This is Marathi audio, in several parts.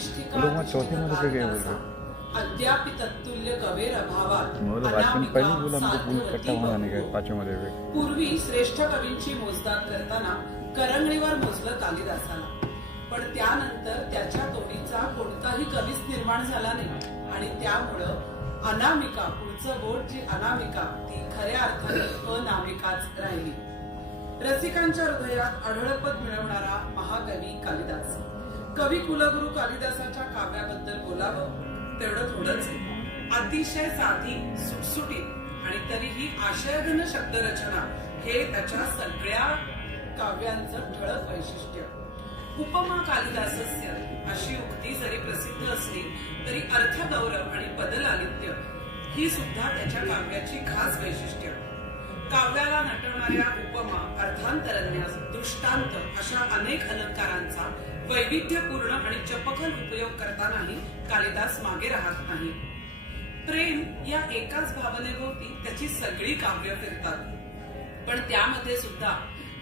कनिष्ठिका लोग वहाँ चौथे में रुके गए बोल कालिदासा, रहे। अद्यापि तत्तुल्य कवेर अभावात मतलब वाचन पहले बोला हमको पूल साधवती कट्टा वहाँ जाने का पाँचों मध्ये हुए। पूर्वी श्रेष्ठ कवींची मोजदाद करताना करंगणीवर मोजलं कालिदासाला, पण त्यानंतर त्याच्या तोडीचा कोणताही कवीच निर्माण झाला नाही आणि त्यामुळं अनामिका, पुढचं बोट जी अनामिका ती खऱ्या अर्थाने अनामिकाच राहिली. रसिकांच्या हृदयात अढळपद मिळवणारा महाकवी कालिदास. कवी कुलगुरू कालिदासाच्या काव्याबद्दल बोलावं तेवढं थोडंच आहे. अतिशय साधी, सुटसुटीत आणि तरीही आशयघन शब्दरचना हे त्याच्या सगळ्या काव्यांचं ठळक वैशिष्ट्य. उपमा कालिदासस्य अशी उक्ती जरी प्रसिद्ध असली तरी अर्थगौरव आणि पदलालित्य ही सुद्धा त्याच्या काव्याची खास वैशिष्ट्य. काव्याला नटवणाऱ्या उपमा, अर्थांतरन्यास, दृष्टांत अशा अनेक अलंकारांचा वैविध्यपूर्ण आणि चपखल उपयोग करतानाही कालिदास मागे राहत नाही. प्रेम या एकाच भावनेभोवती त्याची सगळी काव्य फिरतात, पण त्यामध्ये सुद्धा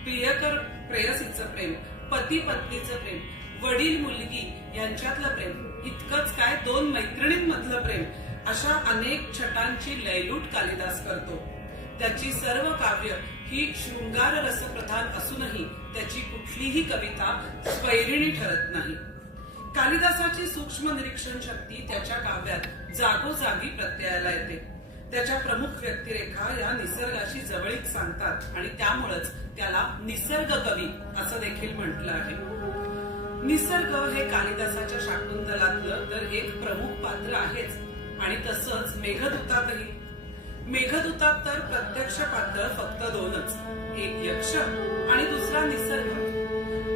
प्रियकर प्रेयसीचं प्रेम, पती पत्नीचं प्रेम, वडील मुलगी यांच्यातलं प्रेम, इतकंच काय दोन मैत्रिणींमधलं प्रेम, अशा अनेक छटांची लयलूट कालिदास करतो. त्याची सर्व काव्य ही शृंगार रसप्रधान असूनही त्याची कुठलीही कविता स्वैरिणी ठरत नाही. कालिदासाची सूक्ष्म निरीक्षण शक्ती त्याच्या काव्यात जागोजागी प्रत्ययाला येते. त्याच्या प्रमुख व्यक्तिरेखा या निसर्गाशी जवळीक सांगतात आणि त्यामुळेच त्याला निसर्ग कवी असं देखील म्हटलं आहे. निसर्ग हे कालिदासाच्या शाकुंतलातलं तर एक प्रमुख पात्र आहेच आणि तसंच मेघदूतातही. मेघदूतात तर प्रत्यक्ष पात्र फक्त दोनच, एक यक्ष आणि दुसरा निसर्ग.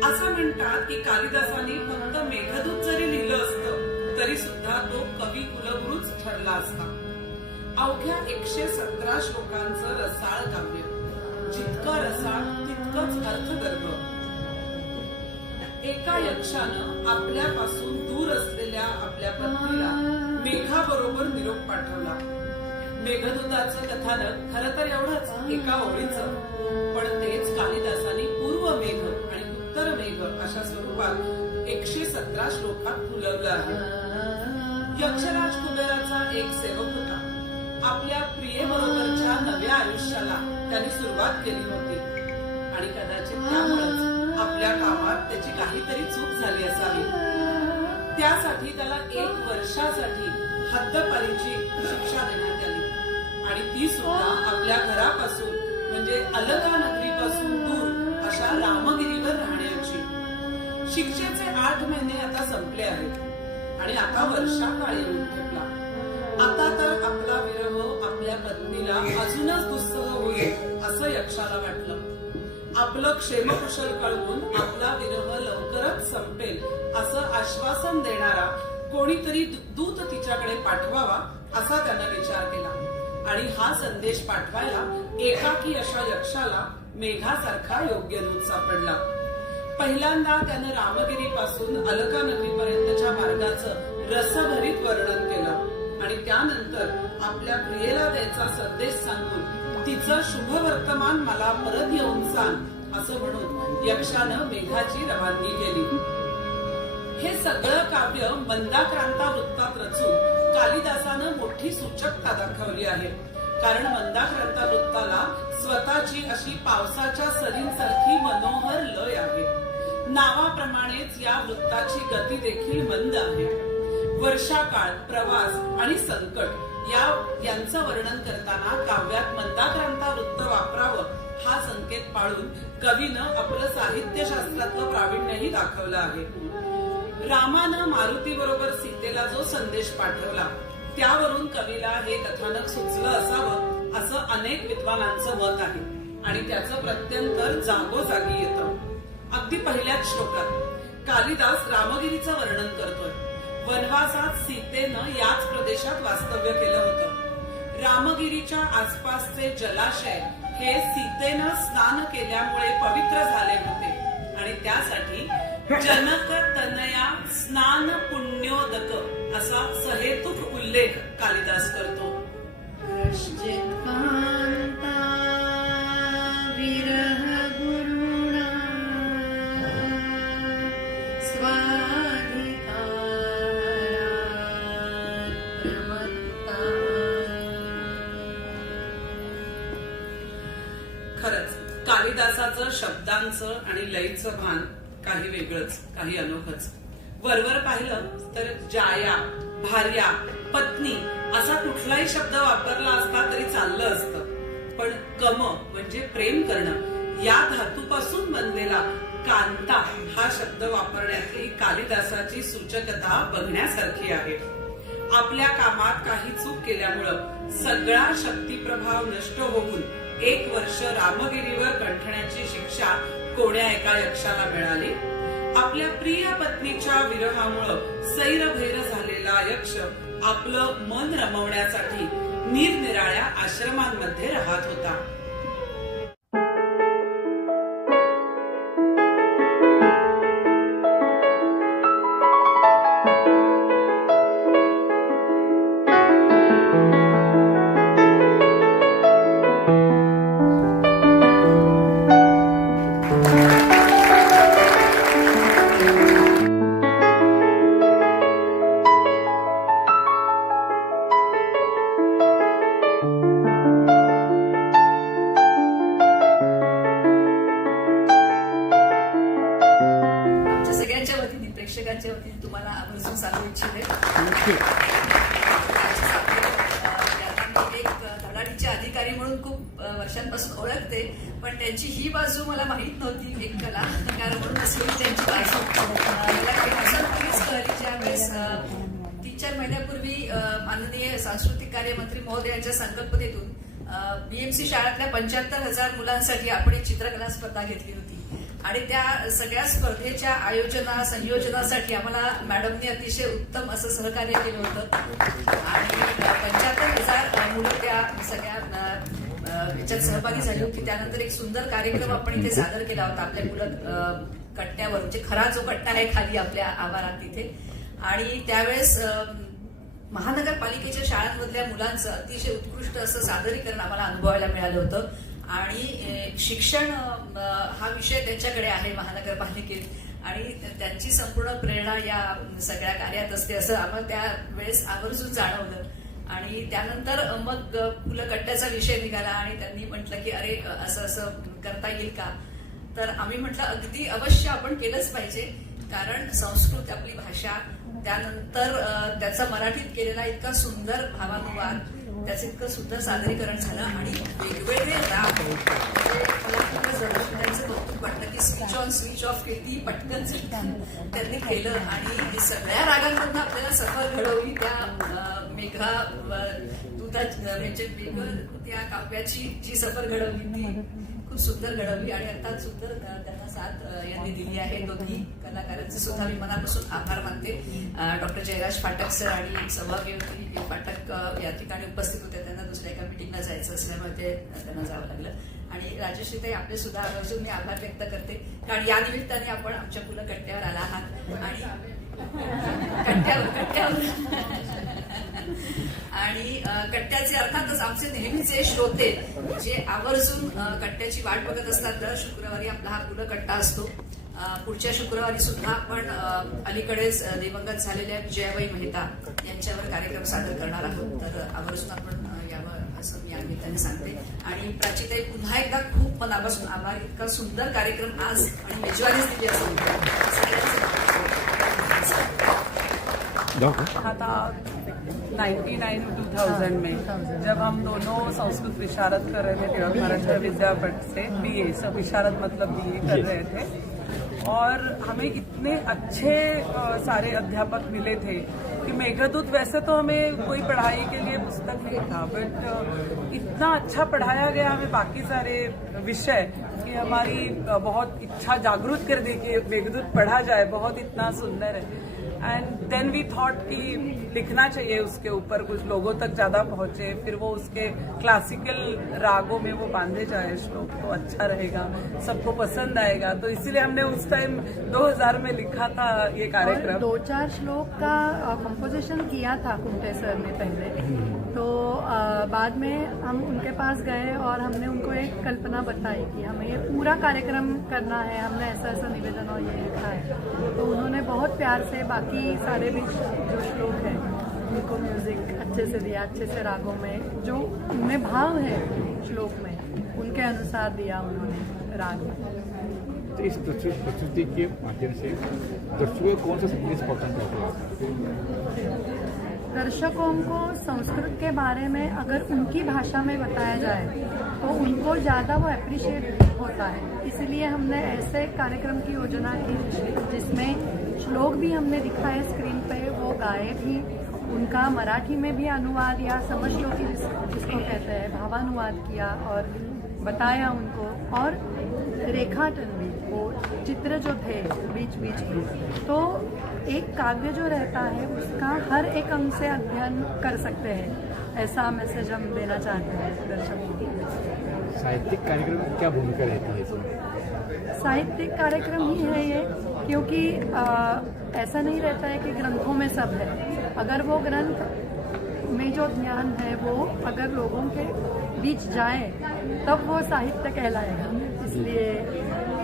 असं म्हणतात की कालिदासाने फक्त मेघदूत जरी लिहिलं असतं तरी सुद्धा तो कवी कुलगुरूच ठरला असता. अवघ्या 117 श्लोकांचं रसाळ काव्य, जितकं रसाळ तितकंच अर्थगर्भ. एका यक्षानं आपल्यापासून दूर असलेल्या आपल्या पत्नीला मेघाबरोबर निरोप पाठवला. मेघदूताचं कथानक खरं तर एवढंच, एका ओळीचं, पण तेच कालिदासाने पूर्व मेघ आणि उत्तर मेघ अशा स्वरूपात 117 श्लोकात फुलवलं आहे. यक्षराज कुबेराचा एक सेवक होता. आपल्या प्रियेबरोबरच्या नव्या आयुष्याला त्याने सुरुवात केली होती आणि कदाचित त्यामुळेच आपल्या कामात त्याची काहीतरी चूक झाली असावी. त्यासाठी त्याला 1 वर्षासाठी हद्दपारीची शिक्षा देण्यात आली आणि ती सुद्धा आपल्या घरापासून म्हणजे अलका नगरीपासून दूर अशा रामगिरीवर राहण्याची. शिक्षेचे 8 महिने आता संपले आहेत आणि आता वर्षाकाळ येऊन ठेपला. आता तर आपला विरह आपल्या पत्नीला अजूनच दुस्सह होईल असं यक्षाला वाटलं. आपलं क्षेमकुशल कळवून आपला विरह लवकरच संपेल असं आश्वासन देणारा कोणीतरी दूत तिच्याकडे पाठवावा असा त्यानं विचार केला आणि हा संदेश पाठवायला एकाकी अशा यक्षाला मेघासारखा योग्य दूत सापडला. पहिल्यांदा त्यानं रामगिरीपासून अलका नगरीपर्यंतच्या मार्गाचं रसभरीत वर्णन केलं आणि त्यानंतर आपल्या प्रियेला द्यायचा संदेश सांगून तिचं शुभ वर्तमान मला परत येऊन सांग असं म्हणून यक्षानं मेघाची रवानगी केली. हे सगळं काव्य मंदाक्रांता वृत्तात रचून कालिदासानं मोठी सूचकता दाखवली आहे. कारण मंदाक्रांता वृत्ताला स्वतःची अशी पावसाच्या सरींसारखी मनोहर लय आहे. नावाप्रमाणेच या वृत्ताची गती देखील मंद आहे. वर्षाकाळ, प्रवास आणि संकट यांचं वर्णन करताना काव्यात मंदाक्रांता वृत्त वापरावं हा संकेत पाळून कवीनं आपलं साहित्यशास्त्रातलं प्रावीण्यही दाखवलं आहे. रामानं मारुती बरोबर सीतेला जो संदेश पाठवला त्यावरून कवीला हे कथानक सुचलं असावं असं अनेक विद्वानांचं मत आहे आणि त्याचं प्रत्यंतर जागोजागी येतं. अगदी पहिल्याच श्लोकात कालिदास रामगिरीचं वर्णन करतोय. वनवासात सीतेनं याच प्रदेशात वास्तव्य केलं होतं. रामगिरीच्या आसपासचे जलाशय हे सीतेनं स्नान केल्यामुळे पवित्र झाले होते आणि त्यासाठी जनक तनया स्नान पुण्योदक असा सहेतुक उल्लेख कालिदास करतो. स्वाधिकार गीताचं शब्दांचं आणि लयचं भान काही वेगळंच, काही अनोखंच. वरवर पाहिलं तर जाया, भार्या, पत्नी असा कुठलाही शब्द वापरला असता तरी चाललं असतं, पण कम म्हणजे प्रेम करणं या धातूपासून बनलेला कांता हा शब्द वापरण्यातली कालिदासाची सूचकता बघण्यासारखी आहे. आपल्या कामात काही चूक केल्यामुळं सगळा शक्तिप्रभाव नष्ट होऊन 1 वर्ष रामगिरीवर कंठण्याची शिक्षा कोण्या एका यक्षाला मिळाली. आपल्या प्रिय पत्नीच्या विरहामुळं सैरभैर झालेला यक्ष आपलं मन रमवण्यासाठी निरनिराळ्या आश्रमांमध्ये राहत होता. सगळ्यांच्या वतीने, प्रेक्षकांच्या वतीने तुम्हाला आवर्जून सांगू इच्छिते. मी एक धडाडीचे अधिकारी म्हणून खूप वर्षांपासून ओळखते, पण त्यांची ही बाजू मला माहीत नव्हती. एक कलाकार म्हणून असलेली त्यांची बाजू मला केव्हापूर्वीच कळली, ज्यावेळेस 3-4 महिन्यापूर्वी माननीय सांस्कृतिक कार्यमंत्री महोदयांच्या संकल्पनेतून बीएमसी शाळेतल्या 75,000 मुलांसाठी आपण एक चित्रकला स्पर्धा घेतली होती. आणि त्या सगळ्या स्पर्धेच्या संयोजनासाठी आम्हाला मॅडमने अतिशय उत्तम असं सहकार्य केलं होतं. आणि 75,000 मुलं त्या सगळ्या याच्यात सहभागी झाली होती. त्यानंतर एक सुंदर कार्यक्रम आपण इथे सादर केला होता आपल्या मुलं कट्ट्यावर, म्हणजे खरा जो कट्टा आहे खाली आपल्या आवारात तिथे. आणि त्यावेळेस महानगरपालिकेच्या शाळांमधल्या मुलांचं अतिशय उत्कृष्ट असं सादरीकरण आम्हाला अनुभवायला मिळालं होतं. आणि शिक्षण हा विषय त्यांच्याकडे आहे महानगरपालिकेत, आणि त्यांची संपूर्ण प्रेरणा या सगळ्या कार्यात असते असं आम्हाला त्यावेळेस आवर्जून जाणवलं. आणि त्यानंतर मग मुलं कट्ट्याचा विषय निघाला आणि त्यांनी म्हटलं की अरे असं असं करता येईल का. तर आम्ही म्हटलं अगदी अवश्य आपण केलंच पाहिजे, कारण संस्कृत आपली भाषा, त्यानंतर त्याचा मराठीत केलेला इतका सुंदर भावानुवाद, त्याचं इतकं सुंदर सादरीकरण झालं. आणि वेगवेगळे राग म्हणजे मला त्यांचं कौतुक वाटलं की स्विच ऑन स्विच ऑफ किती पटकन त्यांनी केलं. आणि सगळ्या रागांमधून आपल्याला सफर घडवली त्या मेघा म्हणजे त्या काव्याची जी सफर घडवली ती खूप सुंदर घडवली. आणि अर्थात सुंदर त्यांना साथ यांनी दिली आहे. दोन्ही कलाकारांचे सुद्धा मी मनापासून आभार मानते. डॉक्टर जयराज फाटक सर आणि सभागृही फाटक या ठिकाणी उपस्थित होते. त्यांना दुसऱ्या एका मिटिंगला जायचं असल्यामुळे त्यांना जावं लागलं. आणि राजश्रीताई आपले सुद्धा आवर्जून मी आभार व्यक्त करते, कारण या निमित्ताने आपण आमच्या मुलं कट्ट्यावर आला आहात. आणि कट्ट्याचे अर्थातच आमचे नेहमीचे श्रोते जे आवर्जून कट्ट्याची वाट बघत असतात. दर शुक्रवारी आपला हा मुलं कट्टा असतो. पुढच्या शुक्रवारी सुद्धा आपण अलीकडेच दिवंगत झालेल्या विजयाबाई मेहता यांच्यावर कार्यक्रम सादर करणार आहोत. तर आवर्जून आपण यावर असं मी या निमित्ताने सांगते. आणि प्राचीताई पुन्हा एकदा खूप मनापासून आभार. इतका सुंदर कार्यक्रम आज आणि मेजवानीच दिली असं था 99-2000 में, जब हम दोनों संस्कृत विशारद कर रहे थे टिळक महाराष्ट्र विद्यापीठ से बीए, सब विशारद मतलब बीए कर रहे थे. और हमें इतने अच्छे सारे अध्यापक मिले थे कि मेघदूत वैसे तो हमें कोई पढ़ाई के लिए पुस्तक नहीं था, बट इतना अच्छा पढ़ाया गया हमें बाकी सारे विषय कि हमारी बहुत इच्छा जागृत कर दी कि मेघदूत पढ़ा जाए. बहुत इतना सुंदर है. एंड देन वी थॉट कि लिखना चाहिए उसके ऊपर, कुछ लोगों तक ज्यादा पहुंचे, फिर वो उसके क्लासिकल रागों में वो बांधे जाए श्लोक, तो अच्छा रहेगा, सबको पसंद आएगा. तो इसीलिए हमने उस टाइम 2000 में लिखा था ये कार्यक्रम. 2-4 श्लोक का कंपोजिशन किया था कुंटे सर ने पहले. तो बाद में हम उनके पास गए और हमने उनको एक कल्पना बताई कि हमें ये पूरा कार्यक्रम करना है, हमने ऐसा ऐसा निवेदन और ये लिखा है. तो उन्होंने बहुत प्यार से बाकी सारे भी जो श्लोक हैं उनको म्यूजिक अच्छे से दिया, अच्छे से रागों में जो उनमें भाव है श्लोक में उनके अनुसार दिया उन्होंने राग में। तो इस प्रस्तुति के माध्यम से दर्शकों को कौन सा संदेश पहुंचाना चाहते हैं? दर्शकों को संस्कृत के बारे में अगर उनकी भाषा में बताया जाए तो उनको ज़्यादा वो अप्रिशिएट होता है। इसलिए हमने ऐसे कार्यक्रम की योजना की जिसमें श्लोक भी हमने दिखाए स्क्रीन पे, वो गाए भी, उनका मराठी में भी अनुवाद या समश्लोकी जिसको कहते हैं भावानुवाद किया और बताया उनको, और रेखाटन भी, वो चित्र जो थे बीच बीच में, तो एक काव्य जो रहता है उसका हर एक अंग से अध्ययन कर सकते हैं, ऐसा मैसेज हम देना चाहते हैं दर्शकों को। साहित्यिक कार्यक्रम में क्या भूमिका रहती है इसमें? साहित्यिक कार्यक्रम ही है ये, क्योंकि ऐसा नहीं रहता है कि ग्रंथों में सब है। अगर वो ग्रंथ में जो ज्ञान है वो अगर लोगों के बीच जाए तब वो साहित्य कहलाएगा। इसलिए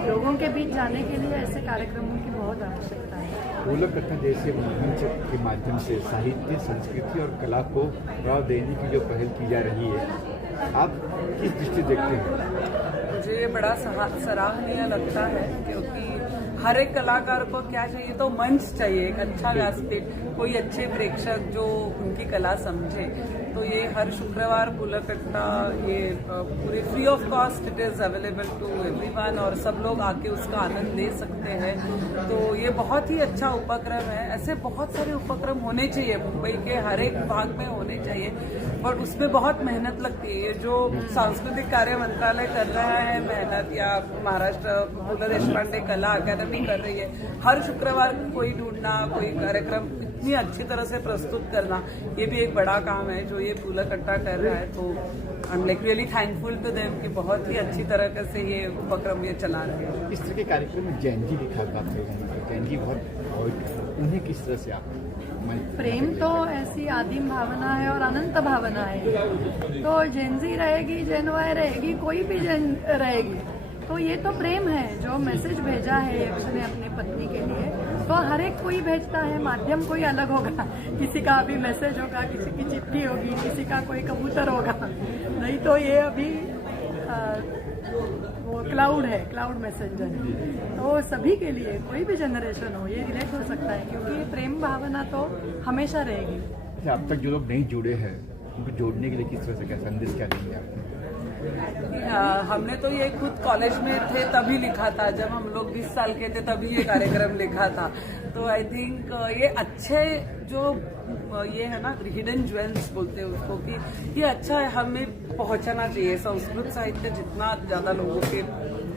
लोगों के बीच जाने के लिए ऐसे कार्यक्रमों की बहुत आवश्यकता है। ढोलक कथा जैसे मंच के माध्यम से साहित्य, संस्कृति और कला को बढ़ावा देने की जो पहल की जा रही है, आप किस दृष्टि देखते हैं? मुझे ये बड़ा सराहनीय लगता है, क्योंकि हर एक कलाकार को क्या चाहिए, तो मंच चाहिए, एक अच्छा व्यासपीठ, कोई अच्छे प्रेक्षक जो उनकी कला समझे। तो ये हर शुक्रवार पुलकट्टा ये पूरे free of cost it is available to everyone, और सब लोग आके उसका आनंद ले सकते हैं। तो ये बहुत ही अच्छा उपक्रम है। ऐसे बहुत सारे उपक्रम होने चाहिए, मुंबई के हर एक भाग में होने चाहिए, और उसमें बहुत मेहनत लगती है। ये जो सांस्कृतिक कार्य मंत्रालय कर रहा है मेहनत, या महाराष्ट्र पु ल देशपांडे कला अकादमी कर रही है, हर शुक्रवार कोई ढूंढना, कोई कार्यक्रम इतनी अच्छी तरह से प्रस्तुत करना, ये भी एक बड़ा काम है जो ये पुलकट्टा कर रहा है। तो I am like really thankful to them कि बहुत ही अच्छी तरह से ये उपक्रम ये चला रहे हैं। इस तरह के कार्यक्रम में जैन जी की खास बात करेंगे, जैन जी बहुत उन्हें किस तरह से आप प्रेम तो ऐसी आदिम भावना है और अनंत भावना है, तो जेनजी रहेगी, जेनवाई रहेगी, कोई भी जेन रहेगी, तो ये तो प्रेम है। जो मैसेज भेजा है यक्ष ने अपनी पत्नी के लिए, तो हर एक कोई भेजता है, माध्यम कोई अलग होगा, किसी का अभी मैसेज होगा, किसी की चिट्ठी होगी, किसी का कोई कबूतर होगा, नहीं तो ये अभी वो क्लाउड है, क्लाउड मैसेंजर। तो सभी के लिए, कोई भी जनरेशन हो, ये रिलेट हो सकता है, क्योंकि प्रेम भावना तो हमेशा रहेगी। अच्छा, अब तक जो लोग नहीं जुड़े हैं उनको जोड़ने के लिए किस तरह से क्या संदेश क्या देंगे आप? हमने तो ये खुद कॉलेज में थे तभी लिखा था, जब हम लोग 20 साल के थे तभी ये कार्यक्रम लिखा था। तो आई थिंक ये अच्छे जो ये है ना हिडन ज्वेल्स बोलते हैं उसको, कि ये अच्छा है, हमें पहुंचना चाहिए। संस्कृत साहित्य जितना ज्यादा लोगों के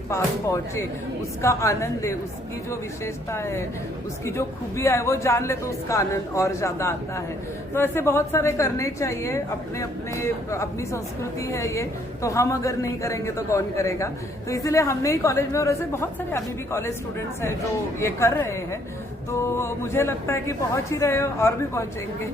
पास पहुंचे, उसका आनंद ले, उसकी जो विशेषता है, उसकी जो खूबियां है वो जान ले, तो उसका आनंद और ज्यादा आता है। तो ऐसे बहुत सारे करने चाहिए, अपनी संस्कृति है ये, तो हम अगर नहीं करेंगे तो कौन करेगा। तो इसीलिए हमने ही कॉलेज में, और ऐसे बहुत सारे अभी भी कॉलेज स्टूडेंट्स हैं जो ये कर रहे हैं, तो मुझे लगता है कि पहुंच ही रहे हो और भी पहुंचेंगे।